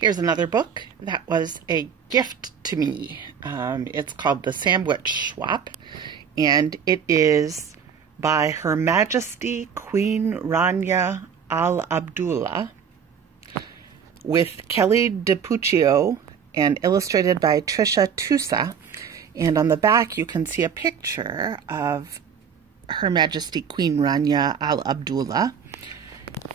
Here's another book that was a gift to me. It's called The Sandwich Swap, and it is by Her Majesty Queen Rania Al Abdullah with Kelly DiPuccio and illustrated by Trisha Tusa. And on the back you can see a picture of Her Majesty Queen Rania Al Abdullah.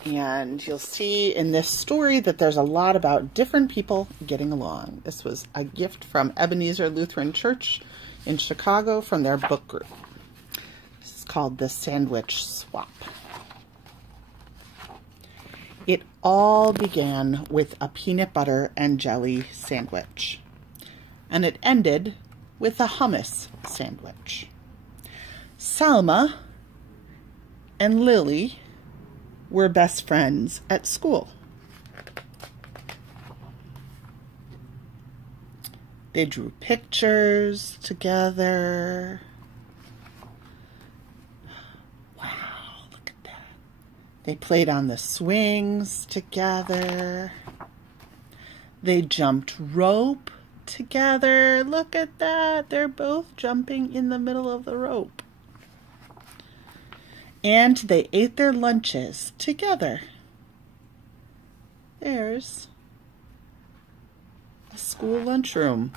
And you'll see in this story that there's a lot about different people getting along. This was a gift from Ebenezer Lutheran Church in Chicago from their book group. This is called The Sandwich Swap. It all began with a peanut butter and jelly sandwich. And it ended with a hummus sandwich. Salma and Lily were best friends at school. They drew pictures together. Wow, look at that. They played on the swings together. They jumped rope together. Look at that. They're both jumping in the middle of the rope. And they ate their lunches together. There's a school lunchroom.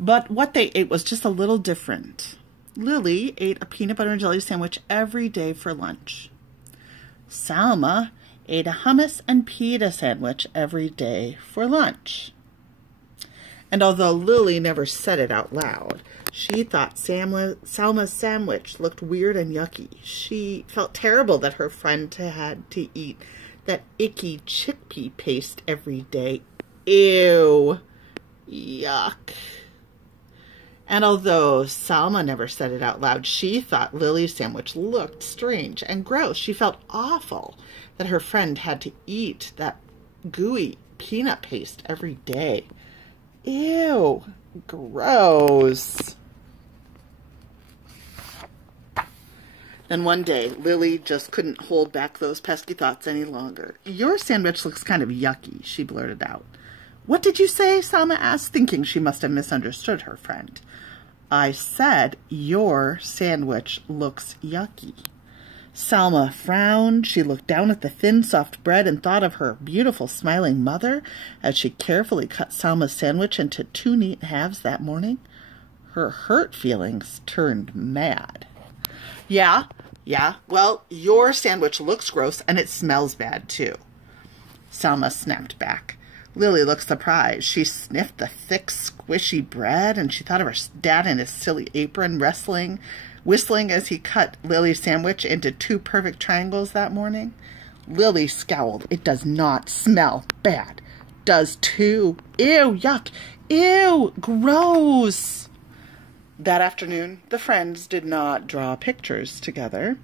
But what they ate was just a little different. Lily ate a peanut butter and jelly sandwich every day for lunch. Salma ate a hummus and pita sandwich every day for lunch. And although Lily never said it out loud, she thought Salma's sandwich looked weird and yucky. She felt terrible that her friend had to eat that icky chickpea paste every day. Ew. Yuck. And although Salma never said it out loud, she thought Lily's sandwich looked strange and gross. She felt awful that her friend had to eat that gooey peanut paste every day. Ew. Gross. Then one day, Lily just couldn't hold back those pesky thoughts any longer. "Your sandwich looks kind of yucky," she blurted out. "What did you say?" Salma asked, thinking she must have misunderstood her friend. "I said, your sandwich looks yucky." Salma frowned. She looked down at the thin, soft bread and thought of her beautiful, smiling mother as she carefully cut Salma's sandwich into 2 neat halves that morning. Her hurt feelings turned mad. Yeah, well, your sandwich looks gross and it smells bad too." Salma snapped back. Lily looked surprised. She sniffed the thick, squishy bread and she thought of her dad in his silly apron whistling as he cut Lily's sandwich into 2 perfect triangles that morning. Lily scowled. "It does not smell bad." "Does too. Ew, yuck. Ew, gross." That afternoon, the friends did not draw pictures together.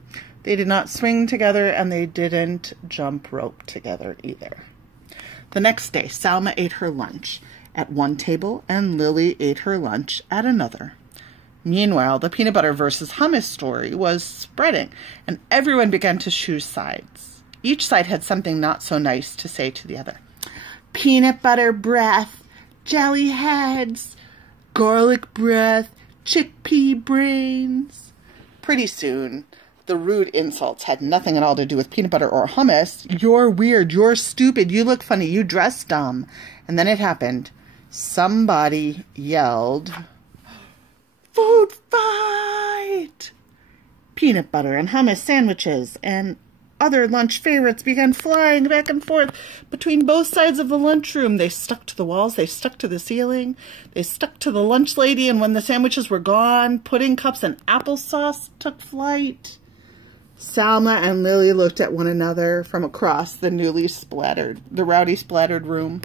They did not swing together, and they didn't jump rope together either. The next day, Salma ate her lunch at one table, and Lily ate her lunch at another. Meanwhile, the peanut butter versus hummus story was spreading, and everyone began to choose sides. Each side had something not so nice to say to the other. Peanut butter breath, jelly heads, garlic breath, chickpea brains. Pretty soon, the rude insults had nothing at all to do with peanut butter or hummus. "You're weird, you're stupid, you look funny, you dress dumb." And then it happened. Somebody yelled, "Food fight!" Peanut butter and hummus sandwiches and other lunch favorites began flying back and forth between both sides of the lunchroom. They stuck to the walls, they stuck to the ceiling, they stuck to the lunch lady, and when the sandwiches were gone, pudding cups and applesauce took flight. Salma and Lily looked at one another from across the rowdy splattered room.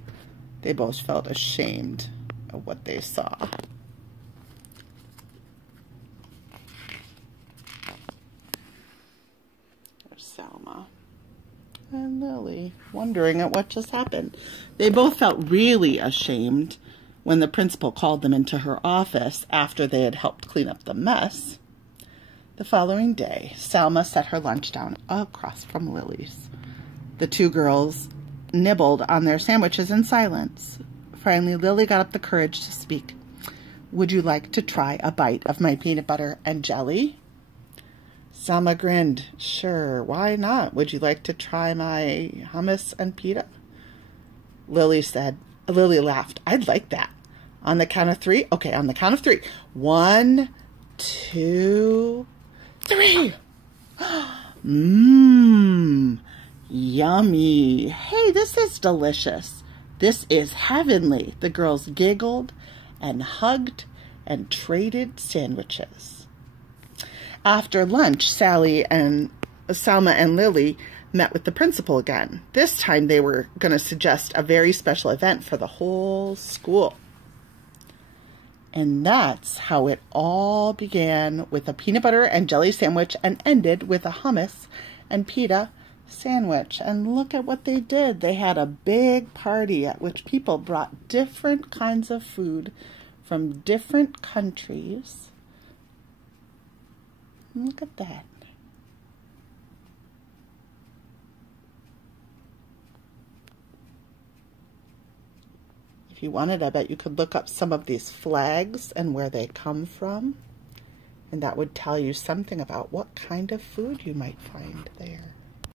They both felt ashamed of what they saw. Salma and Lily, wondering at what just happened. They both felt really ashamed when the principal called them into her office after they had helped clean up the mess. The following day, Salma set her lunch down across from Lily's. The two girls nibbled on their sandwiches in silence. Finally, Lily got up the courage to speak. Would you like to try a bite of my peanut butter and jelly? Selma grinned. Sure, why not? Would you like to try my hummus and pita? Lily laughed. I'd like that. On the count of three? Okay, on the count of three. 1, 2, 3. Mmm, yummy. Hey, this is delicious. This is heavenly. The girls giggled and hugged and traded sandwiches. After lunch, Selma and Lily met with the principal again. This time they were going to suggest a very special event for the whole school. And that's how it all began, with a peanut butter and jelly sandwich, and ended with a hummus and pita sandwich. And look at what they did. They had a big party at which people brought different kinds of food from different countries. Look at that. If you wanted, I bet you could look up some of these flags and where they come from, and that would tell you something about what kind of food you might find there.